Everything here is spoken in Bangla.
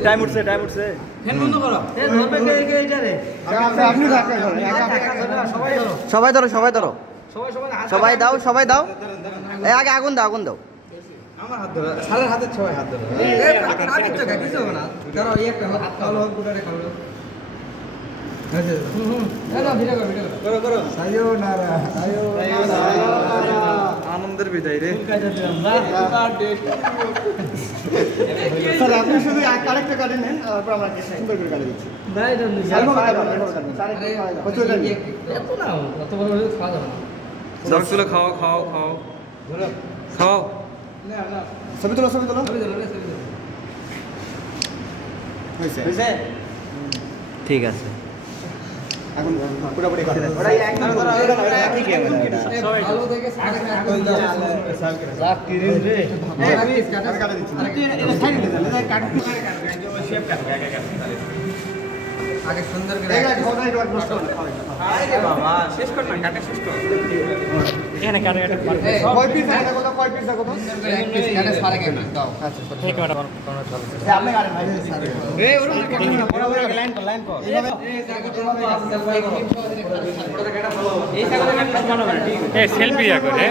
টাইম উঠছে সবাই ধরো সবাই দাও আগে আগুন দাও আমার হাত ধরো সারের হাতে সবাই হাত ধরো কিছু হবে না ধরো একটা হাত খাওয়ালো পুরোটা খাওয়ালো আনন্দের বিদায় রে আপনি শুধু আরেকটা কাটে নেন তারপর আমরা সুন্দর করে কাটে দিচ্ছি খাও ছবি তোলো ঠিক আছে এখন পুরোপুরি আগে সুন্দর করে শেষ কর না কাটে শেষ কর এখানে কাটে কয় পিস কত এক পিস কাটে সারে কেন দাও আচ্ছা ঠিক আছে আপনি কাটেন ভাই এই ওরকম বরাবর লাইন কর এইভাবে এই জায়গাটা এই সেলফি করে